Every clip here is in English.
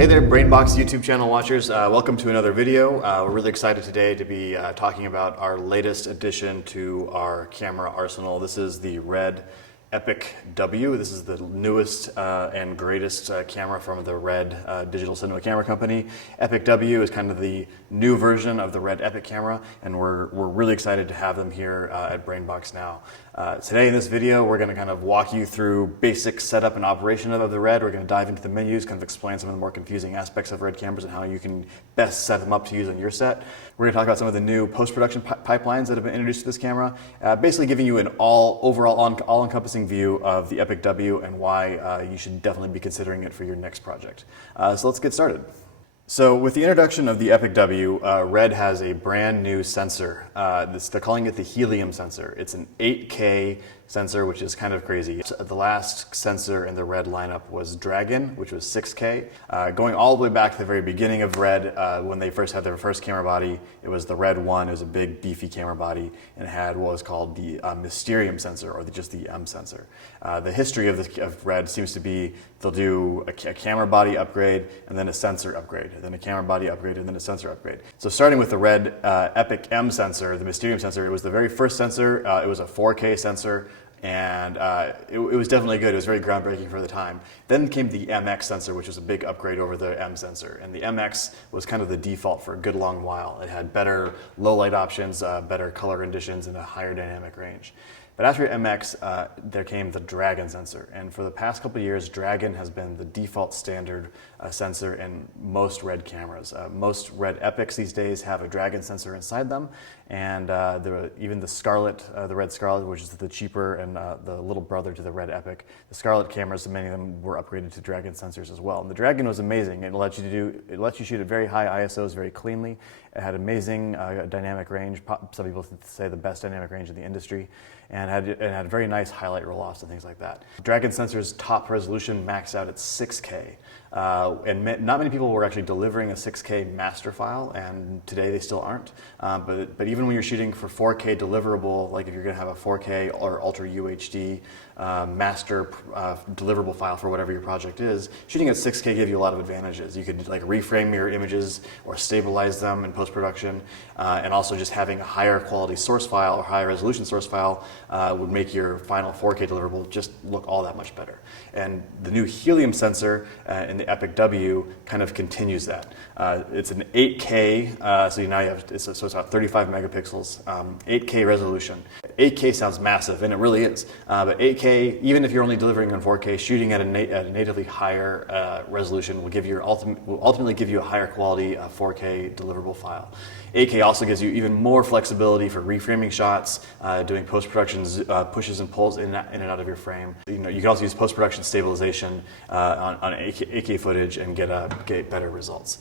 Hey there, Brainbox YouTube channel watchers. Welcome to another video. We're really excited today to be talking about our latest addition to our camera arsenal. This is the Red Epic W. This is the newest and greatest camera from the Red digital cinema camera company. Epic W is kind of the new version of the Red Epic camera, and we're really excited to have them here at Brainbox now. Today in this video, we're going to kind of walk you through basic setup and operation of the Red. We're going to dive into the menus, kind of explain some of the more confusing aspects of Red cameras and how you can best set them up to use on your set. We're going to talk about some of the new post-production pipelines that have been introduced to this camera, basically giving you an all-encompassing view of the Epic W and why you should definitely be considering it for your next project. So let's get started. So with the introduction of the Epic W, Red has a brand new sensor. They're calling it the HELIUM sensor. It's an 8K sensor, which is kind of crazy. The last sensor in the Red lineup was Dragon, which was 6K. Going all the way back to the very beginning of Red, when they first had their first camera body, it was the Red 1. It was a big, beefy camera body, and it had what was called the Mysterium sensor, or just the M sensor. The history of Red seems to be they'll do a camera body upgrade, and then a sensor upgrade, and then a camera body upgrade, and then a sensor upgrade. So starting with the Red Epic M sensor, the Mysterium sensor, it was the very first sensor. It was a 4K sensor. And it was definitely good. It was very groundbreaking for the time. Then came the MX sensor, which was a big upgrade over the M sensor. And the MX was kind of the default for a good long while. It had better low light options, better color renditions, and a higher dynamic range. But after MX, there came the Dragon sensor. And for the past couple of years, Dragon has been the default standard sensor in most Red cameras. Most Red Epics these days have a Dragon sensor inside them. And even the Scarlet, the Red Scarlet, which is the cheaper and the little brother to the Red Epic, the Scarlet cameras, many of them were upgraded to Dragon sensors as well. And the Dragon was amazing. It lets you shoot at very high ISOs very cleanly. It had amazing dynamic range. Some people say the best dynamic range in the industry, and had very nice highlight roll-offs and things like that. Dragon sensor's top resolution maxed out at 6K. And not many people were actually delivering a 6K master file, and today they still aren't. But even when you're shooting for 4K deliverable, like if you're going to have a 4K or Ultra UHD master deliverable file for whatever your project is, shooting at 6K gives you a lot of advantages. You could like reframe your images or stabilize them in post-production, and also just having a higher quality source file or higher resolution source file would make your final 4K deliverable just look all that much better. And the new HELIUM sensor in the Epic W kind of continues that. It's an 8K, so now you have so it's about 35 megapixels, 8K resolution. 8K sounds massive, and it really is. But 8K, even if you're only delivering on 4K, shooting at a natively higher resolution will ultimately give you a higher quality 4K deliverable file. 8K also gives you even more flexibility for reframing shots, doing post-production pushes and pulls in and out of your frame. You can also use post-production stabilization on 8K footage and get better results.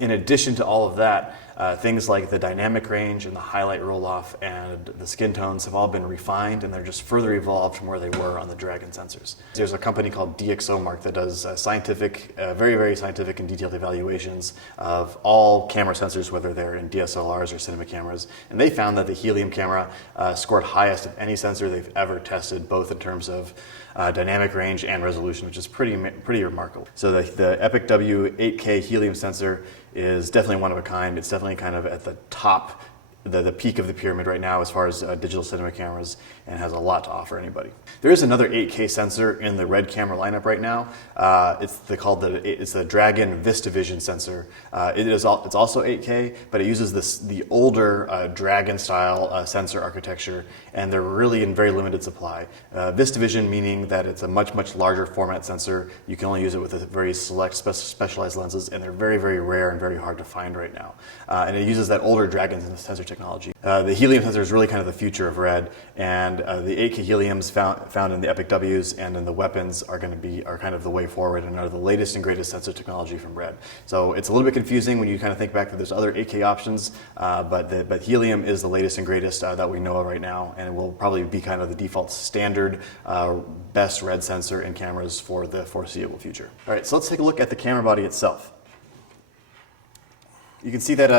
In addition to all of that, things like the dynamic range and the highlight roll-off and the skin tones have all been refined, and they're just further evolved from where they were on the Dragon sensors. There's a company called DxOMark that does very, very scientific and detailed evaluations of all camera sensors, whether they're in DSLRs or cinema cameras, and they found that the HELIUM camera scored highest of any sensor they've ever tested, both in terms of dynamic range and resolution, which is pretty remarkable. So the Epic W 8K HELIUM sensor is definitely one of a kind. It's definitely kind of at the top, the peak of the pyramid right now as far as digital cinema cameras, and has a lot to offer anybody. There is another 8K sensor in the Red camera lineup right now. It's the Dragon VistaVision sensor. It's also 8K, but it uses the older Dragon style sensor architecture, and they're really in very limited supply. VistaVision meaning that it's a much larger format sensor. You can only use it with a very select specialized lenses, and they're very, very rare and very hard to find right now. And it uses that older Dragon sensor technology. The HELIUM sensor is really kind of the future of Red, and the 8K HELIUMs found in the Epic Ws and in the weapons are kind of the way forward and are the latest and greatest sensor technology from Red. So it's a little bit confusing when you kind of think back that there's other 8K options, but HELIUM is the latest and greatest that we know of right now, and it will probably be kind of the default standard best Red sensor in cameras for the foreseeable future. All right, so let's take a look at the camera body itself. You can see that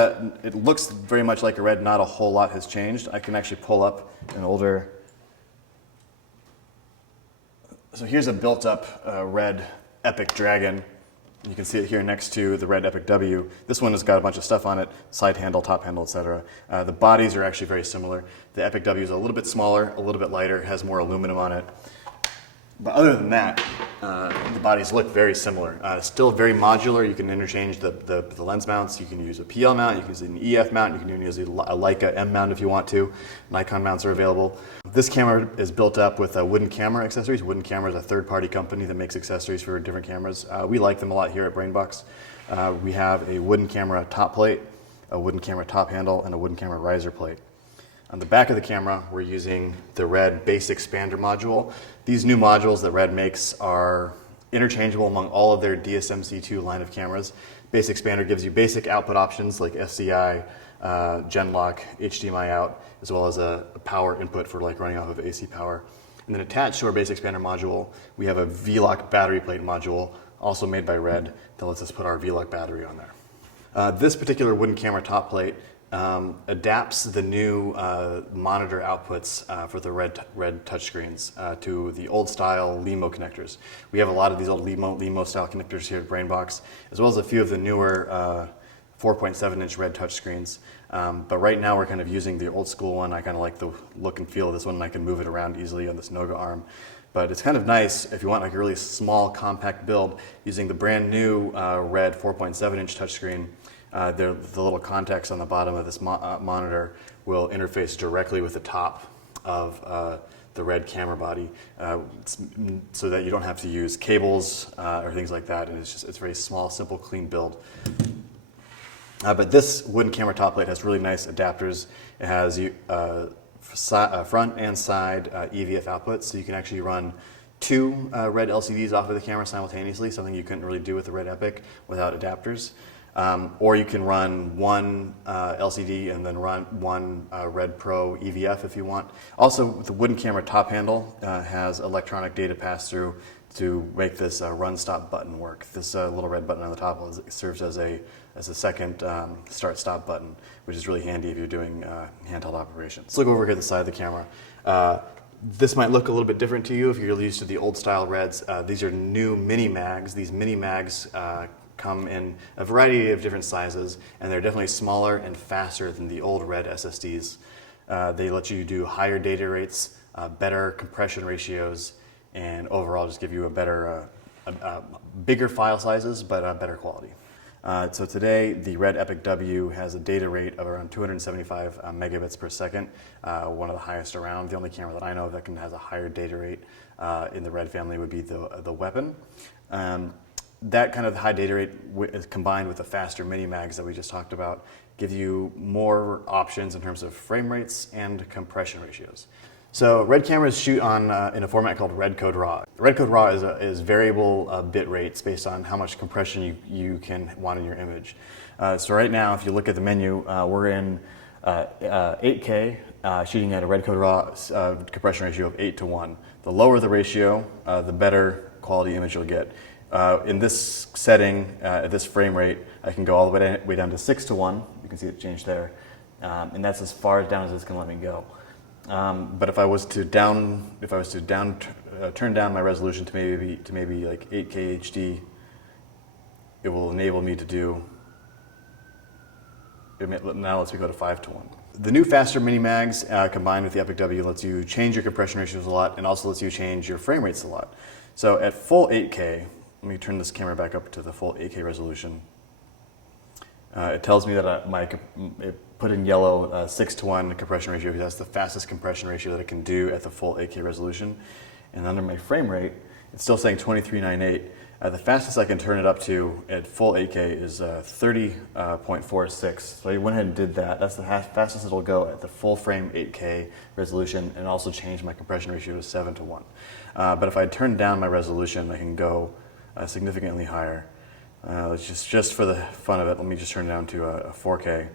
it looks very much like a Red, not a whole lot has changed. I can actually pull up an older. So here's a built up Red Epic Dragon. You can see it here next to the red Epic W. This one has got a bunch of stuff on it, side handle, top handle, etc. The bodies are actually very similar. The Epic W is a little bit smaller, a little bit lighter, has more aluminum on it. But other than that, the bodies look very similar. Still very modular. You can interchange the lens mounts. You can use a PL mount, you can use an EF mount, you can even use a Leica M mount if you want to. Nikon mounts are available. This camera is built up with wooden camera accessories. Wooden Camera is a third-party company that makes accessories for different cameras. We like them a lot here at BrainBox. We have a wooden camera top plate, a wooden camera top handle, and a wooden camera riser plate. On the back of the camera, we're using the Red Base Expander module. These new modules that Red makes are interchangeable among all of their DSM-C2 line of cameras. Base Expander gives you basic output options like SCI, Genlock, HDMI out, as well as a power input for like running off of AC power. And then attached to our Base Expander module, we have a V-Lock battery plate module, also made by Red, that lets us put our V-Lock battery on there. This particular wooden camera top plate adapts the new monitor outputs for the Red touchscreens to the old style LEMO connectors. We have a lot of these old LEMO style connectors here at BrainBox, as well as a few of the newer 4.7-inch Red touchscreens. But right now we're kind of using the old school one. I kind of like the look and feel of this one, and I can move it around easily on this Noga arm. But it's kind of nice if you want like a really small, compact build using the brand new Red 4.7-inch touchscreen. The little contacts on the bottom of this monitor will interface directly with the top of the Red camera body, so that you don't have to use cables or things like that. And it's a very small, simple, clean build. But this wooden camera top plate has really nice adapters. It has front and side EVF outputs, so you can actually run two Red LCDs off of the camera simultaneously, something you couldn't really do with the Red Epic without adapters. Or you can run one LCD and then run one Red Pro EVF if you want. Also, the wooden camera top handle has electronic data pass-through to make this run-stop button work. This little red button on the top serves as a second start-stop button, which is really handy if you're doing handheld operations. Let's look over here at the side of the camera. This might look a little bit different to you if you're used to the old-style Reds. These are new mini mags. These mini mags come in a variety of different sizes, and they're definitely smaller and faster than the old Red SSDs. They let you do higher data rates, better compression ratios, and overall just give you a better, bigger file sizes, but better quality. So today, the Red Epic W has a data rate of around 275 megabits per second, one of the highest around. The only camera that I know of that has a higher data rate in the Red family would be the Weapon. That kind of high data rate is combined with the faster mini mags that we just talked about, give you more options in terms of frame rates and compression ratios. So Red cameras shoot on in a format called Red Code RAW. Red Code RAW is variable bit rates based on how much compression you can want in your image. So right now, if you look at the menu, we're in 8K, shooting at a Red Code RAW compression ratio of 8:1. The lower the ratio, the better quality image you'll get. In this setting, at this frame rate, I can go all the way down to 6:1. You can see it changed there, and that's as far down as it's going to let me go. But if I was to turn down my resolution to maybe like 8K HD, it will enable me to do. Now lets me go to 5:1. The new faster mini mags combined with the Epic W lets you change your compression ratios a lot, and also lets you change your frame rates a lot. So at full 8K. Let me turn this camera back up to the full 8K resolution. It tells me that it put in yellow 6:1 compression ratio because that's the fastest compression ratio that it can do at the full 8K resolution. And under my frame rate, it's still saying 2398. The fastest I can turn it up to at full 8K is 30.46. So I went ahead and did that. That's the fastest it'll go at the full frame 8K resolution, and also change my compression ratio to 7:1. But if I turn down my resolution, I can go significantly higher. Just for the fun of it, let me just turn it down to a 4K.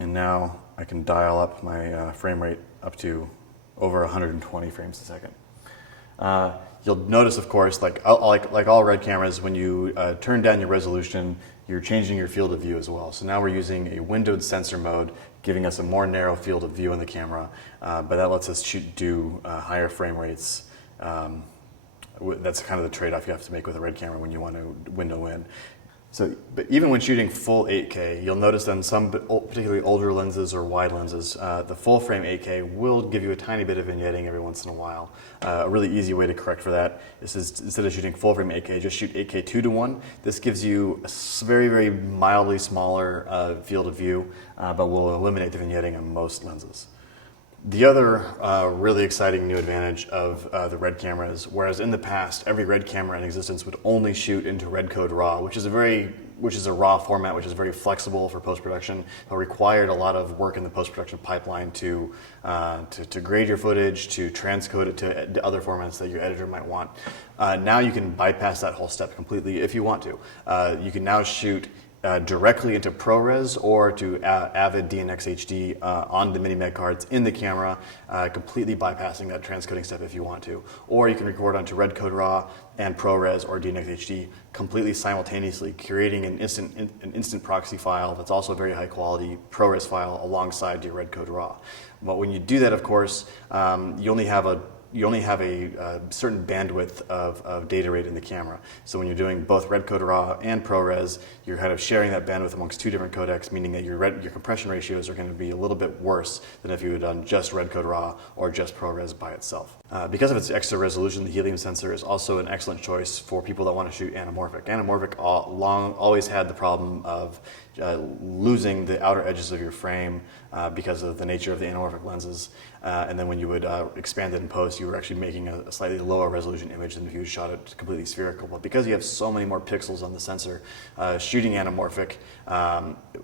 And now I can dial up my frame rate up to over 120 frames a second. You'll notice, of course, like all Red cameras, when you turn down your resolution, you're changing your field of view as well. So now we're using a windowed sensor mode, giving us a more narrow field of view in the camera, but that lets us do higher frame rates That's kind of the trade-off you have to make with a red camera when you want to window in. So, but even when shooting full 8K, you'll notice on some particularly older lenses or wide lenses, the full frame 8K will give you a tiny bit of vignetting every once in a while. A really easy way to correct for that is instead of shooting full frame 8K, just shoot 8K 2:1. This gives you a very, very mildly smaller field of view, but will eliminate the vignetting on most lenses. The other really exciting new advantage of the red cameras, whereas in the past every red camera in existence would only shoot into red code RAW, which is a RAW format which is very flexible for post-production, but required a lot of work in the post-production pipeline to grade your footage, to transcode it to other formats that your editor might want. Now you can bypass that whole step completely if you want to. You can now shoot directly into ProRes or to Avid DNx HD on the mini-med cards in the camera, completely bypassing that transcoding step if you want to. Or you can record onto Red Code RAW and ProRes or DNx HD completely simultaneously, creating an instant proxy file that's also a very high quality ProRes file alongside your Red Code RAW. But when you do that, of course, you only have a certain bandwidth of data rate in the camera. So when you're doing both Red Code RAW and ProRes, you're kind of sharing that bandwidth amongst two different codecs, meaning that your compression ratios are going to be a little bit worse than if you had done just Red Code RAW or just ProRes by itself. Because of its extra resolution, the HELIUM sensor is also an excellent choice for people that want to shoot anamorphic. Anamorphic always had the problem of losing the outer edges of your frame because of the nature of the anamorphic lenses. And then when you would expand it in post, you were actually making a slightly lower resolution image than if you shot it completely spherical. But because you have so many more pixels on the sensor, shooting anamorphic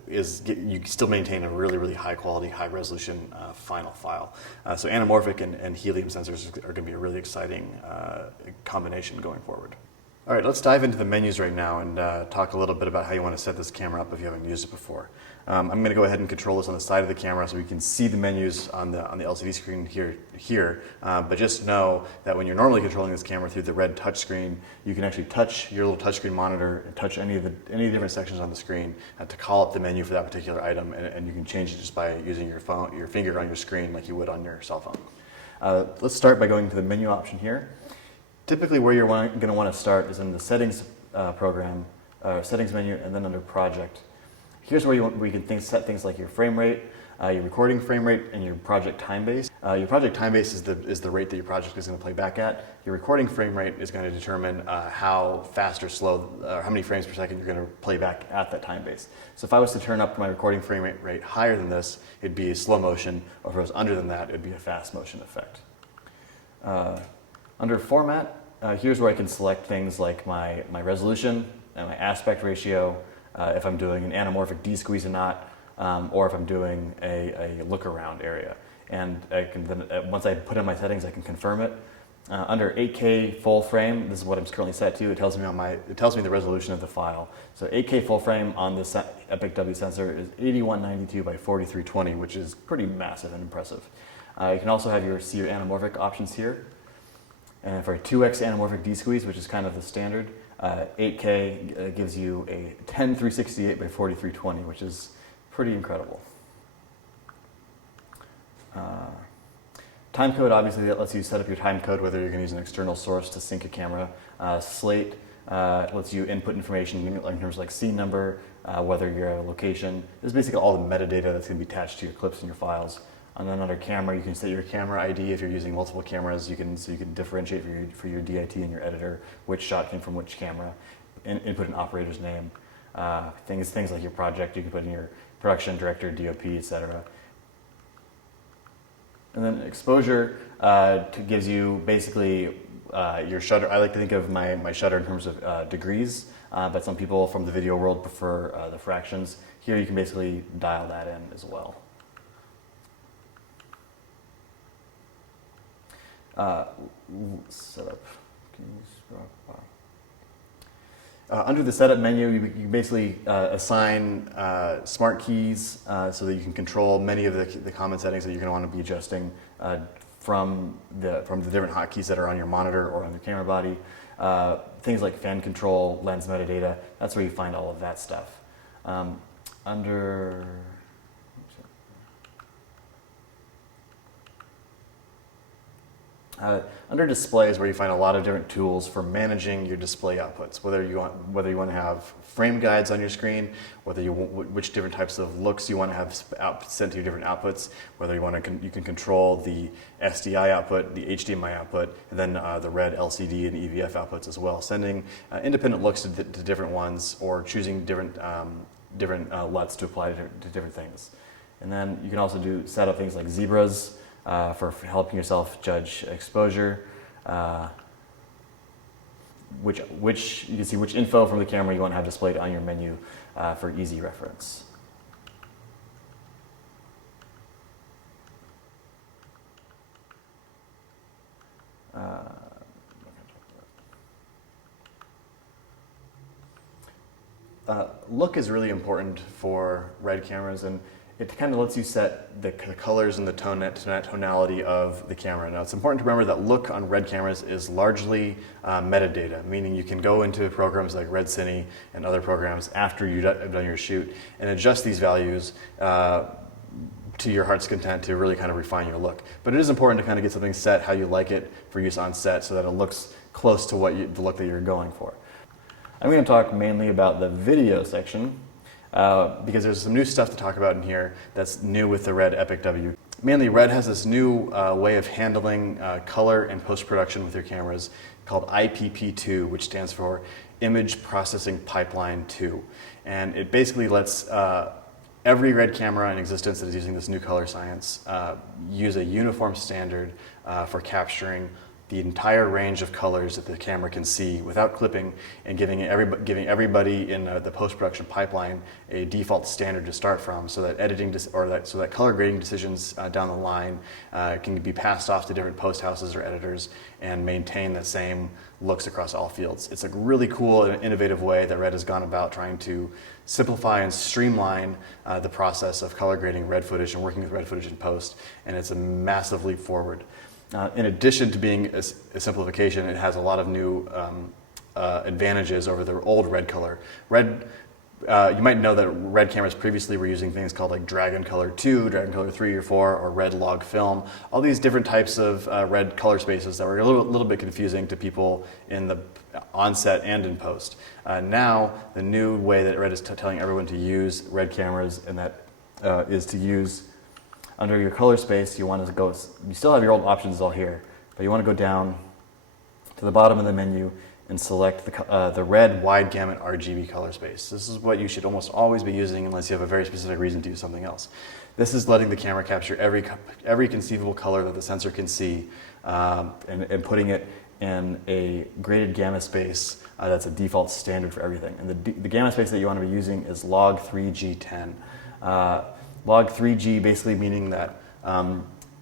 you still maintain a really, really high quality, high resolution final file. So anamorphic and HELIUM sensors are going to be a really exciting combination going forward. All right, let's dive into the menus right now and talk a little bit about how you want to set this camera up if you haven't used it before. I'm going to go ahead and control this on the side of the camera so we can see the menus on the LCD screen here. But just know that when you're normally controlling this camera through the red touchscreen, you can actually touch your little touchscreen monitor and touch any of the different sections on the screen to call up the menu for that particular item, and you can change it just by using your finger on your screen like you would on your cell phone. Let's start by going to the menu option here. Typically where you're going to want to start is in the settings settings menu, and then under project. Here's where you can set things like your frame rate, your recording frame rate, and your project time base. Your project time base is the rate that your project is going to play back at. Your recording frame rate is going to determine how fast or slow, how many frames per second you're going to play back at that time base. So if I was to turn up my recording frame rate higher than this, it'd be slow motion, or if it was under than that, it'd be a fast motion effect. Under format, here's where I can select things like my resolution and my aspect ratio, if I'm doing an anamorphic D-squeeze or not, or if I'm doing a look around area. And I can then, once I put in my settings, I can confirm it. Under 8K full frame, this is what I'm currently set to. It tells me the resolution of the file. So 8K full frame on this Epic W sensor is 8192 by 4320, which is pretty massive and impressive. You can also see your anamorphic options here. And for a 2x anamorphic D-squeeze, which is kind of the standard, 8K gives you a 10368 by 4320, which is pretty incredible. Timecode, obviously, that lets you set up your timecode, whether you're going to use an external source to sync a camera. Slate lets you input information in terms of like scene number, whether you're at a location. This is basically all the metadata that's going to be attached to your clips and your files. And then under camera, you can set your camera ID if you're using multiple cameras. So you can differentiate for your DIT and your editor which shot came from which camera. Input an operator's name. Things like your project, you can put in your production director, DOP, etc. And then exposure gives you basically your shutter. I like to think of my shutter in terms of degrees, but some people from the video world prefer the fractions. Here you can basically dial that in as well. Setup. Under the setup menu, you basically assign smart keys so that you can control many of the common settings that you're going to want to be adjusting from the different hotkeys that are on your monitor or on your camera body. Things like fan control, lens metadata, that's where you find all of that stuff. Under display is where you find a lot of different tools for managing your display outputs. Whether you want to have frame guides on your screen, whether you want, which different types of looks you want to have sent to your different outputs, whether you can control the SDI output, the HDMI output, and then the red LCD and EVF outputs as well. Sending independent looks to different ones, or choosing different LUTs to apply to different things. And then you can also set up things like zebras. For helping yourself judge exposure, which you can see which info from the camera you want to have displayed on your menu for easy reference. Look is really important for RED cameras, and it kind of lets you set the colors and the tonality of the camera. Now, it's important to remember that look on RED cameras is largely metadata, meaning you can go into programs like Red Cine and other programs after you've done your shoot and adjust these values to your heart's content to really kind of refine your look. But it is important to kind of get something set how you like it for use on set so that it looks close to the look that you're going for. I'm going to talk mainly about the video section, because there's some new stuff to talk about in here that's new with the RED Epic W. Mainly, RED has this new way of handling color and post-production with your cameras called IPP2, which stands for Image Processing Pipeline 2. And it basically lets every RED camera in existence that is using this new color science use a uniform standard for capturing the entire range of colors that the camera can see without clipping, and giving everybody in the post-production pipeline a default standard to start from, so that so that color grading decisions down the line can be passed off to different post houses or editors and maintain the same looks across all fields. It's a really cool and innovative way that RED has gone about trying to simplify and streamline the process of color grading RED footage and working with RED footage in post, and it's a massive leap forward. In addition to being a simplification, it has a lot of new advantages over the old RED color. You might know that RED cameras previously were using things called like Dragon Color 2, Dragon Color 3 or 4, or RED Log Film. All these different types of RED color spaces that were a little bit confusing to people in the on-set and in post. Now, the new way that RED is telling everyone to use RED cameras, and that is to use under your color space, you still have your old options all here, but you want to go down to the bottom of the menu and select the RED wide gamut RGB color space. This is what you should almost always be using unless you have a very specific reason to use something else. This is letting the camera capture every conceivable color that the sensor can see, and putting it in a graded gamma space that's a default standard for everything. And the gamma space that you want to be using is log 3G10. Log 3G basically meaning that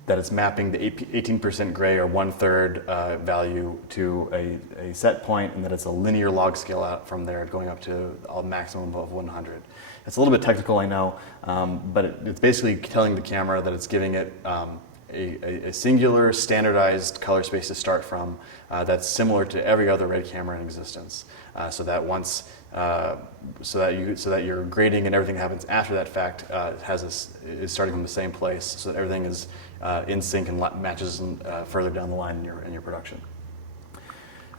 it's mapping the 18% gray or 1/3 value to a set point, and that it's a linear log scale out from there, going up to a maximum of 100. It's a little bit technical, I know, but it's basically telling the camera that it's giving it a singular standardized color space to start from that's similar to every other RED camera in existence, so that your grading and everything that happens after that fact is starting from the same place, so that everything is in sync and matches further down the line in your production.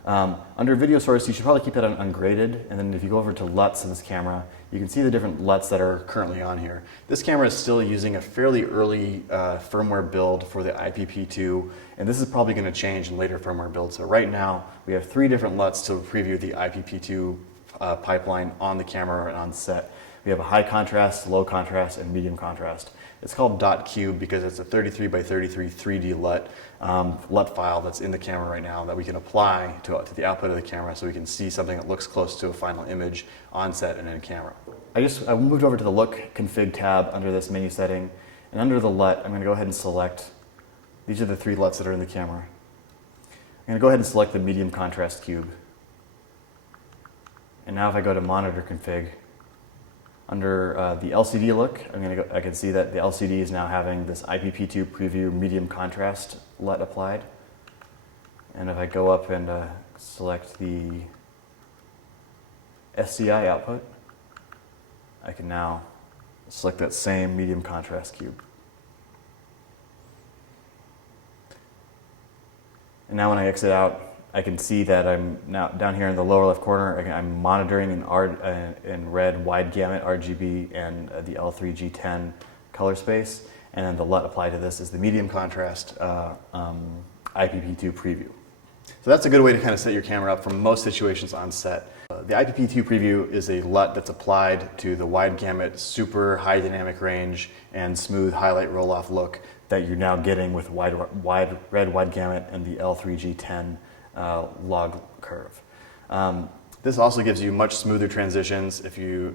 Under video source, you should probably keep that on ungraded, and then if you go over to LUTs in this camera, you can see the different LUTs that are currently on here. This camera is still using a fairly early firmware build for the IPP2, and this is probably going to change in later firmware builds. So right now, we have 3 different LUTs to preview the IPP2 pipeline on the camera and on set. We have a high contrast, low contrast, and medium contrast. It's called .cube because it's a 33 by 33 3D LUT file that's in the camera right now that we can apply to the output of the camera, so we can see something that looks close to a final image on set and in camera. I moved over to the Look Config tab under this menu setting, and under the LUT, I'm going to go ahead and select, these are the 3 LUTs that are in the camera. I'm going to go ahead and select the medium contrast cube. And now if I go to Monitor Config, under the LCD look, I can see that the LCD is now having this IPP2 preview medium contrast LUT applied. And if I go up and select the SCI output, I can now select that same medium contrast cube. And now when I exit out, I can see that I'm now down here in the lower left corner. I'm monitoring in red wide gamut RGB and the L3G10 color space. And then the LUT applied to this is the medium contrast IPP2 preview. So that's a good way to kind of set your camera up for most situations on set. The IPP2 preview is a LUT that's applied to the wide gamut, super high dynamic range and smooth highlight roll-off look that you're now getting with red wide gamut and the L3G10 log curve. This also gives you much smoother transitions if you're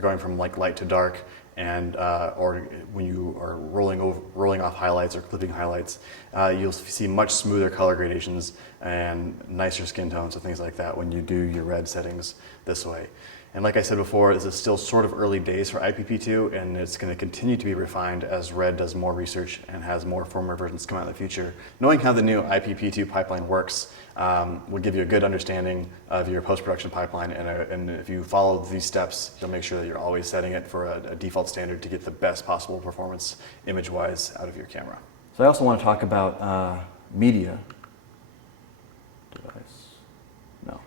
going from like light to dark, and or when you are rolling off highlights or clipping highlights, you'll see much smoother color gradations and nicer skin tones and things like that when you do your red settings this way. And like I said before, this is still sort of early days for IPP2, and it's going to continue to be refined as Red does more research and has more firmware versions come out in the future. Knowing how the new IPP2 pipeline works will give you a good understanding of your post-production pipeline, and if you follow these steps, you'll make sure that you're always setting it for a default standard to get the best possible performance image-wise out of your camera. So I also want to talk about media device. No.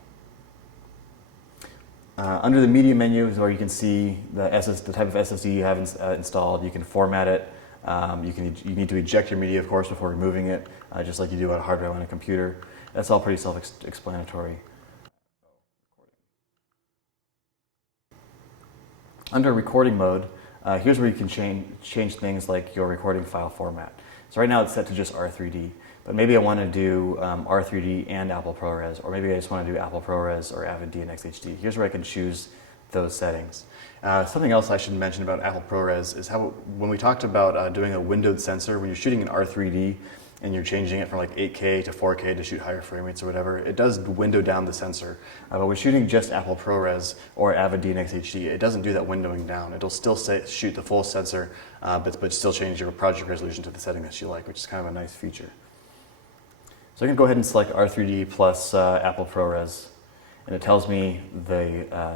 Under the media menu is where you can see the type of SSD you have installed. You can format it. You need to eject your media, of course, before removing it, just like you do on a hard drive on a computer. That's all pretty self-explanatory. Under recording mode, here's where you can change things like your recording file format. So right now it's set to just R3D, but maybe I want to do R3D and Apple ProRes, or maybe I just want to do Apple ProRes or Avid DNx HD. Here's where I can choose those settings. Something else I should mention about Apple ProRes is how when we talked about doing a windowed sensor, when you're shooting in R3D and you're changing it from like 8K to 4K to shoot higher frame rates or whatever, it does window down the sensor. But when shooting just Apple ProRes or Avid DNx HD, it doesn't do that windowing down. It'll still shoot the full sensor, but still change your project resolution to the setting that you like, which is kind of a nice feature. So I can go ahead and select R3D plus Apple ProRes, and it tells me the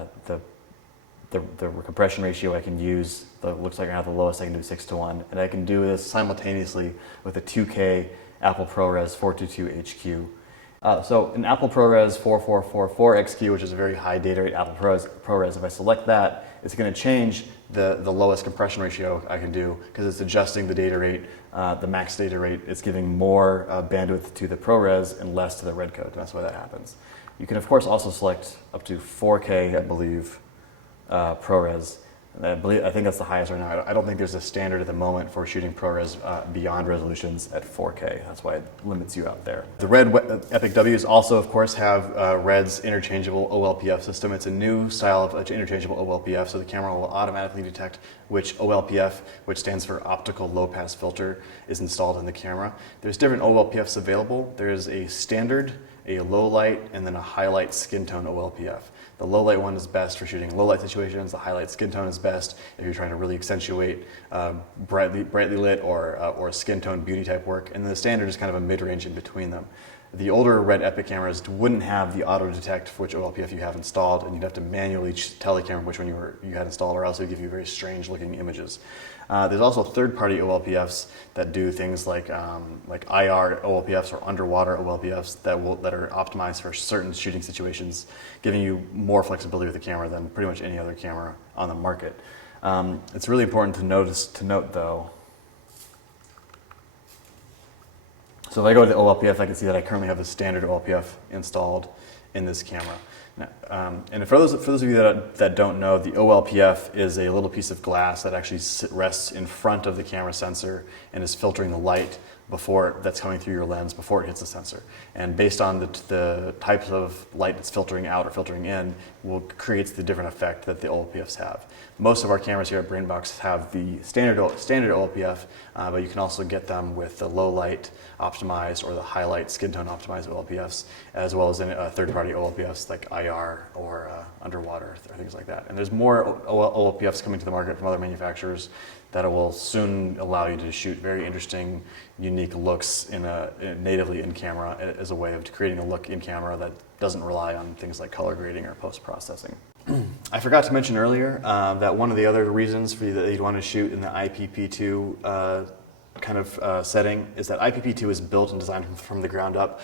compression ratio I can use. Looks like I have the lowest I can do 6:1, and I can do this simultaneously with a 2K Apple ProRes 422 HQ. So in Apple ProRes 4444 XQ, which is a very high data rate Apple ProRes, if I select that, it's going to change the lowest compression ratio I can do because it's adjusting the data rate, the max data rate. It's giving more bandwidth to the ProRes and less to the red code. That's why that happens. You can of course also select up to 4K, I believe, ProRes. I think that's the highest right now. I don't think there's a standard at the moment for shooting ProRes beyond resolutions at 4K. That's why it limits you out there. The Red Epic Ws also, of course, have Red's interchangeable OLPF system. It's a new style of interchangeable OLPF, so the camera will automatically detect which OLPF, which stands for optical low pass filter, is installed in the camera. There's different OLPFs available. There's a standard, a low light, and then a highlight skin tone OLPF. The low light one is best for shooting low light situations. The highlight skin tone is best if you're trying to really accentuate brightly lit or skin tone beauty type work. And the standard is kind of a mid-range in between them. The older Red Epic cameras wouldn't have the auto detect for which OLPF you have installed, and you'd have to manually tell the camera which one you had installed, or else it would give you very strange looking images. There's also third-party OLPFs that do things like IR OLPFs or underwater OLPFs that are optimized for certain shooting situations, giving you more flexibility with the camera than pretty much any other camera on the market. It's really important to note though. So if I go to the OLPF, I can see that I currently have the standard OLPF installed in this camera. And for those of you that don't know, the OLPF is a little piece of glass that actually rests in front of the camera sensor and is filtering the light that's coming through your lens before it hits the sensor. And based on the types of light that's filtering out or filtering in, creates the different effect that the OLPFs have. Most of our cameras here at BrainBox have the standard OLPF, but you can also get them with the low light optimized or the highlight skin tone optimized OLPFs, as well as in third-party OLPFs like IR or underwater or things like that. And there's more OLPFs coming to the market from other manufacturers that will soon allow you to shoot very interesting, unique looks natively in camera as a way of creating a look in camera that doesn't rely on things like color grading or post-processing. I forgot to mention earlier that one of the other reasons that you'd want to shoot in the IPP2 kind of setting is that IPP2 is built and designed from the ground up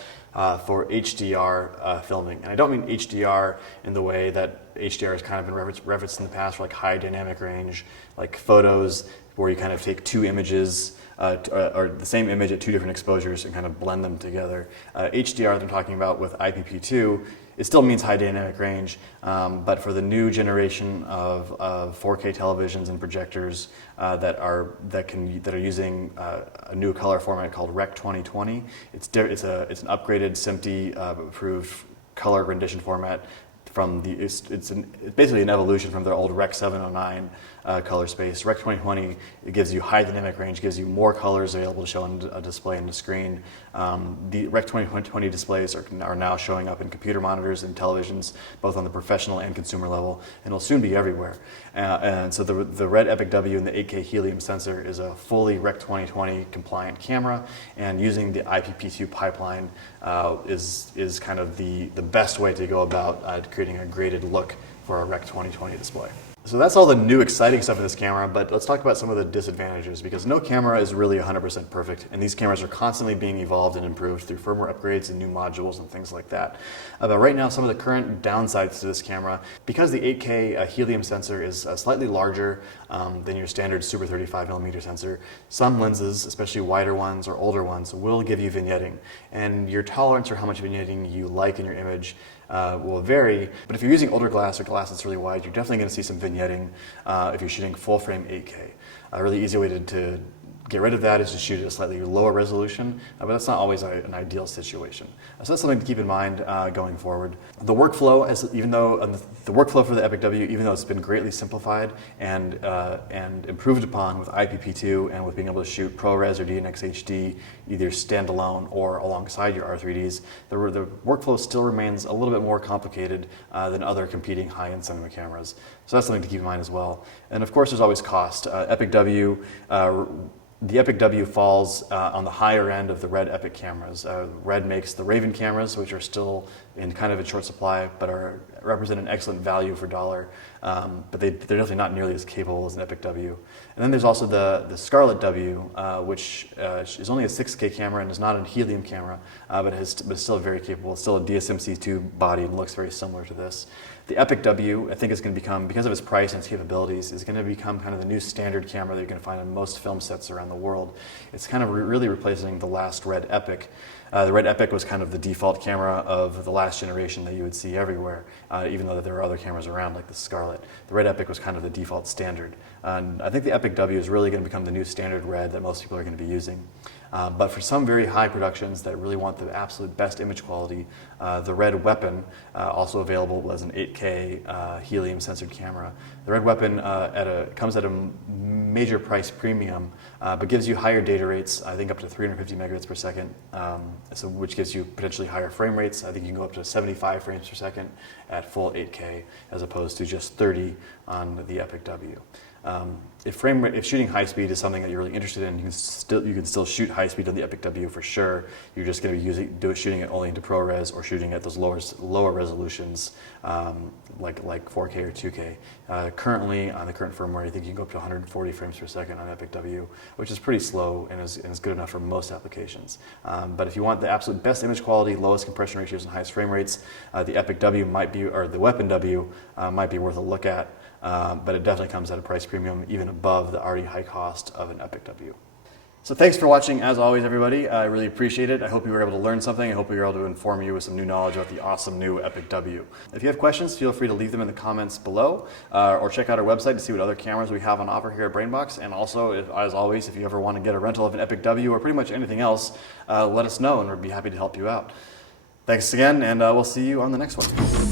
for HDR filming. And I don't mean HDR in the way that HDR has kind of been referenced in the past for like high dynamic range, like photos where you kind of take two images or the same image at two different exposures and kind of blend them together. HDR that I'm talking about with IPP2, it still means high dynamic range, but for the new generation of 4K televisions and projectors that are using a new color format called Rec 2020, it's an upgraded SMPTE approved color rendition format. It's basically an evolution from their old Rec 709 color space. Rec 2020, it gives you high dynamic range, gives you more colors available to show on a display on the screen. The Rec 2020 displays are now showing up in computer monitors and televisions, both on the professional and consumer level, and will soon be everywhere. And so the Red Epic W and the 8K HELIUM sensor is a fully Rec 2020 compliant camera, and using the IPP2 pipeline is kind of the best way to go about creating a graded look for a Rec 2020 display. So that's all the new exciting stuff in this camera, but let's talk about some of the disadvantages, because no camera is really 100% perfect, and these cameras are constantly being evolved and improved through firmware upgrades and new modules and things like that. But right now, some of the current downsides to this camera, because the 8K HELIUM sensor is slightly larger than your standard Super 35mm sensor, some lenses, especially wider ones or older ones, will give you vignetting, and your tolerance for how much vignetting you like in your image will vary, but if you're using older glass or glass that's really wide, you're definitely going to see some vignetting if you're shooting full frame 8K. A really easy way to get rid of that is to shoot at a slightly lower resolution, but that's not always an ideal situation. So that's something to keep in mind going forward. The workflow, the workflow for the Epic W, even though it's been greatly simplified and improved upon with IPP2 and with being able to shoot ProRes or DNx HD either standalone or alongside your R3Ds, the workflow still remains a little bit more complicated than other competing high-end cinema cameras. So that's something to keep in mind as well. And of course, there's always cost. The Epic W falls on the higher end of the Red Epic cameras. Red makes the Raven cameras, which are still in kind of in short supply, but represent an excellent value for dollar. But they're definitely not nearly as capable as an Epic W. And then there's also the Scarlet W, which is only a 6K camera and is not a HELIUM camera, but is still very capable. It's still a DSMC2 body and looks very similar to this. The Epic W, I think, is going to become, because of its price and its capabilities, is going to become kind of the new standard camera that you're going to find in most film sets around the world. It's kind of really replacing the last Red Epic. The Red Epic was kind of the default camera of the last generation that you would see everywhere, even though there were other cameras around like the Scarlet. The Red Epic was kind of the default standard. And I think the Epic W is really going to become the new standard Red that most people are going to be using. But for some very high productions that really want the absolute best image quality, the Red Weapon, also available as an 8K HELIUM censored camera. The Red Weapon comes at a major price premium, but gives you higher data rates, I think up to 350 megabits per second, which gives you potentially higher frame rates. I think you can go up to 75 frames per second at full 8K as opposed to just 30 on the Epic W. If shooting high speed is something that you're really interested in, you can still shoot high speed on the Epic W for sure. You're just going to be shooting it only into ProRes or shooting at those lower resolutions like 4K or 2K. Currently, on the current firmware, I think you can go up to 140 frames per second on Epic W, which is pretty slow and is good enough for most applications. But if you want the absolute best image quality, lowest compression ratios, and highest frame rates, the Epic W or the Weapon W might be worth a look at. But it definitely comes at a price premium even above the already high cost of an Epic W. So thanks for watching, as always, everybody. I really appreciate it. I hope you were able to learn something. I hope we were able to inform you with some new knowledge about the awesome new Epic W. If you have questions, feel free to leave them in the comments below, or check out our website to see what other cameras we have on offer here at BrainBox. And also, as always, if you ever want to get a rental of an Epic W or pretty much anything else, let us know, and we'd be happy to help you out. Thanks again, and we'll see you on the next one.